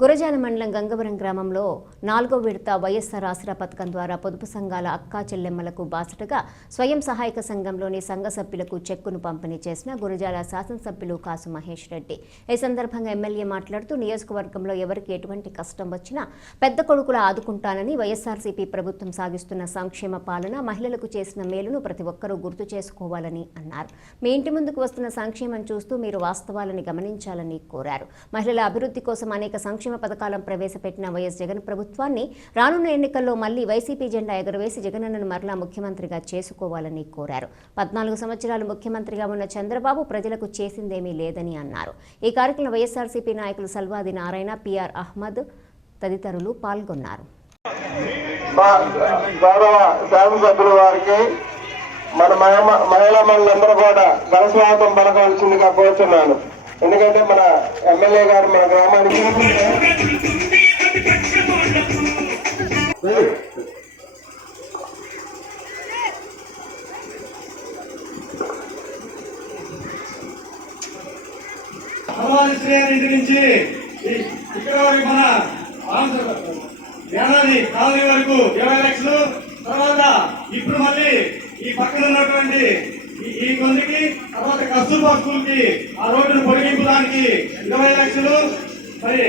గురజాల మండలం గంగవరం గ్రామంలో నాలుగో విడత వైఎస్ఆర్ ఆసరా పథకం ద్వారా పొదుపు సంఘాల అక్కా చెల్లెమ్మలకు బాసటగా స్వయం సహాయక సంఘంలోని సంఘ సభ్యులకు చెక్కును పంపిణీ చేసిన గురజాల శాసనసభ్యులు కాసు మహేష్ రెడ్డి. ఈ సందర్భంగా ఎమ్మెల్యే మాట్లాడుతూ నియోజకవర్గంలో ఎవరికి ఎటువంటి కష్టం వచ్చినా పెద్ద కొడుకులా ఆదుకుంటానని వైఎస్ఆర్సీపీ ప్రభుత్వం సాగిస్తున్న సంక్షేమ పాలన మహిళలకు చేసిన మేలును ప్రతి ఒక్కరూ గుర్తు చేసుకోవాలని అన్నారు. మీ ఇంటి ముందుకు వస్తున్న సంక్షేమం చూస్తూ మీరు వాస్తవాలని గమనించాలని కోరారు. మహిళల అభివృద్ధి కోసం అనేక సంక్షేమ సంక్షేమ పథకాలను ప్రవేశపెట్టిన వైఎస్ జగన్ ప్రభుత్వాన్ని రానున్న ఎన్నికల్లో మళ్ళీ వైసీపీ జెండా ఎగురవేసి జగనన్నను మరలా ముఖ్యమంత్రిగా చేసుకోవాలని కోరారు. పద్నాలుగు సంవత్సరాలు ముఖ్యమంత్రిగా ఉన్న చంద్రబాబు ప్రజలకు చేసిందేమీ లేదని అన్నారు. ఈ కార్యక్రమంలో వైఎస్ఆర్సీపీ నాయకులు సల్వాది నారాయణ పిఆర్ అహ్మద్ తదితరులు పాల్గొన్నారు. గౌరవ శాసనసభ్యుల వారికి మన మహిమ మహిళా మనులందరూ కూడా ఘనస్వాగతం పలకవలసిందిగా కోరుతున్నాను. ఎందుకంటే మన ఎమ్మెల్యే గారు మన గ్రామానికి శ్రేణి ఇంటి నుంచి ఇక్కడ వరకు మన జ్ఞానాన్ని కాలనీ వరకు ఇరవై లక్షలు తర్వాత ఇప్పుడు మళ్ళీ ఈ పక్కన ఉన్నటువంటి ఈ- ఈ తర్వాత కస్తూర్బా స్కూల్కి ఆ రోడ్డును పొడిగింపడానికి ఇరవై లక్షలు. మరి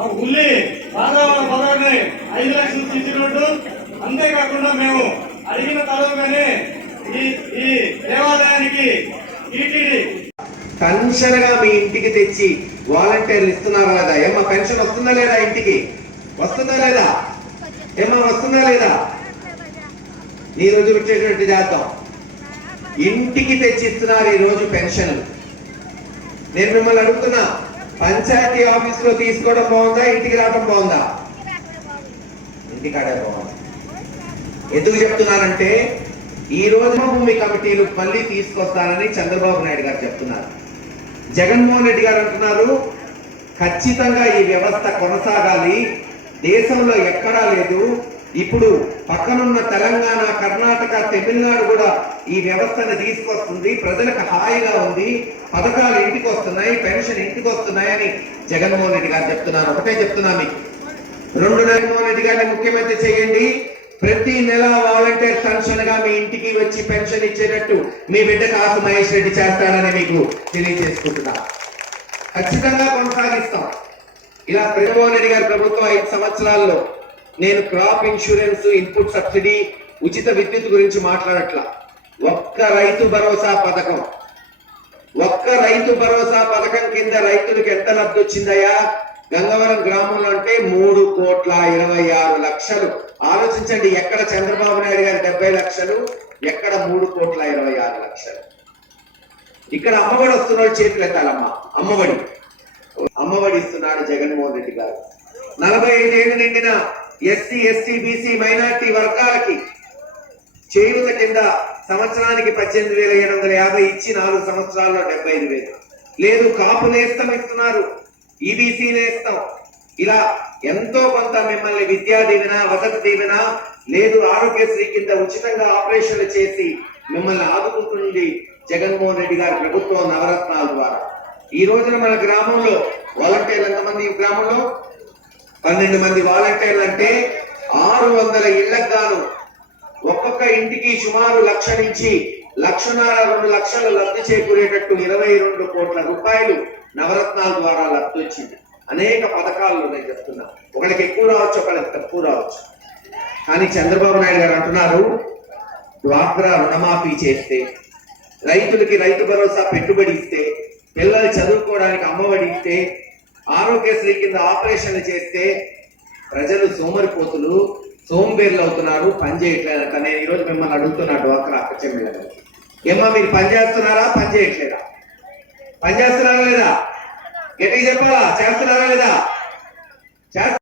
ఆ ఉల్లి రాఘవ మొదలని ఐదు లక్షలు తీసి అంతేకాకుండా మేము అడిగిన తలవుగానే ఈ ఈ దేవాలయానికి టీటీడీ పెన్షన్గా మీ ఇంటికి తెచ్చి వాలంటీర్లు ఇస్తున్నారా లేదా? ఏమ్మా పెన్షన్ వస్తుందా లేదా ఇంటికి? వస్తుందా లేదా? ఏమ్మా వస్తుందా లేదా? ఈ రోజు వచ్చేటువంటి చేద్దాం. ఇంటికి తెచ్చి ఇస్తున్నారు ఈ రోజు పెన్షన్ నేను మిమ్మల్ని అడుగుతున్నా పంచాయతీ ఆఫీస్లో తీసుకోవడం బాగుందా ఇంటికి రావడం బాగుందా? ఇంటికాడే బాగుంది. ఎందుకు చెప్తున్నానంటే ఈ రోజు భూమి కమిటీలు మళ్ళీ తీసుకొస్తానని చంద్రబాబు నాయుడు గారు చెప్తున్నారు. జగన్మోహన్ రెడ్డి గారు అంటున్నారు ఖచ్చితంగా ఈ వ్యవస్థ కొనసాగాలి దేశంలో ఎక్కడా లేదు ఇప్పుడు పక్కనున్న తెలంగాణ కర్ణాటక తమిళనాడు కూడా ఈ వ్యవస్థను తీసుకొస్తుంది. ప్రజలకు హాయిగా ఉంది. పథకాలు ఇంటికి వస్తున్నాయి పెన్షన్ ఇంటికి వస్తున్నాయని జగన్మోహన్ రెడ్డి గారు చెప్తున్నారు. ఒకటే చెప్తున్నా మీకు. రెండు జగన్మోహన్ రెడ్డి గారిని ముఖ్యమంత్రి చేయండి. ప్రతి నెల వాలంటీర్ పెన్షన్గా మీ ఇంటికి వచ్చి పెన్షన్ ఇచ్చేటట్టు మీ బిడ్డ కాసు మహేష్ రెడ్డి చేస్తారని మీకు తెలియజేసుకుంటున్నా. ఖచ్చితంగా కొనసాగిస్తాం. ఇలా జగన్మోహన్ రెడ్డి గారి ప్రభుత్వం ఐదు సంవత్సరాల్లో నేను క్రాప్ ఇన్సూరెన్స్ ఇన్పుట్ సబ్సిడీ ఉచిత విద్యుత్ గురించి మాట్లాడట్లా. ఒక్క రైతు భరోసా పథకం. ఒక్క రైతు భరోసా పథకం కింద రైతులకు ఎంత లబ్ధి వచ్చిందయ్యా? గంగవరం గ్రామంలో అంటే మూడు కోట్ల ఇరవై ఆరు లక్షలు. ఆలోచించండి ఎక్కడ చంద్రబాబు నాయుడు గారి డెబ్బై లక్షలు ఎక్కడ మూడు కోట్ల ఇరవై ఆరు లక్షలు. ఇక్కడ అమ్మఒడి వస్తున్నాడు చేతులు ఎత్తాలమ్మ. అమ్మఒడి. అమ్మఒడి ఇస్తున్నాడు జగన్మోహన్ రెడ్డి గారు. నలభై ఐదేళ్ళు నిండిన ఎస్సీ ఎస్టీ బీసీ మైనార్టీ వర్గాలకి చేయూత కింద సంవత్సరానికి పద్దెనిమిది వేల ఏడు వందల యాభై ఇచ్చి నాలుగు సంవత్సరాల్లో డెబ్బై ఐదు వేలు. లేదు కాపు నేస్తం ఇస్తున్నారు. ఈబీసీ నేస్తం ఇలా ఎంతో కొంత మిమ్మల్ని విద్యా దీవెన వసతి దీవెన లేదు ఆరోగ్యశ్రీ కింద ఉచితంగా ఆపరేషన్లు చేసి మిమ్మల్ని ఆదుకుంటుంది జగన్మోహన్ రెడ్డి గారి ప్రభుత్వం నవరత్నాల ద్వారా. ఈ రోజున మన గ్రామంలో వాలంటీర్లు ఎంతమంది ఈ గ్రామంలో? పన్నెండు మంది వాలంటీర్లు అంటే ఆరు వందల ఇళ్ళకు గాను ఒక్కొక్క ఇంటికి సుమారు లక్ష నుంచి లక్షన్నర రెండు లక్షలు లబ్ధి చేకూరేటట్టు ఇరవై రెండు కోట్ల రూపాయలు నవరత్నాల ద్వారా లబ్ధి వచ్చింది. అనేక పథకాలు నేను చెప్తున్నా. ఒకరికి ఎక్కువ రావచ్చు ఒకరికి తక్కువ రావచ్చు. కానీ చంద్రబాబు నాయుడు గారు అంటున్నారు డ్వాక్రా రుణమాఫీ చేస్తే రైతులకి రైతు భరోసా పెట్టుబడి ఇస్తే పిల్లలు చదువుకోవడానికి అమ్మఒడి ఇస్తే ఆరోగ్యశ్రీ కింద ఆపరేషన్లు చేస్తే ప్రజలు సోమరిపోతులు సోంబేర్లు అవుతున్నారు పని చేయట్లేదు నేను ఈరోజు మిమ్మల్ని అడుగుతున్నా డ్వాక్రా అక్కచెమ్మిళ్ళని ఏమ్మా మీరు పని చేస్తున్నారా పని చేయట్లేదా? పని చేస్తున్నారా లేదా? గట్టిగా చెప్పాలా? చేస్తున్నారా లేదా? చేస్తున్నారా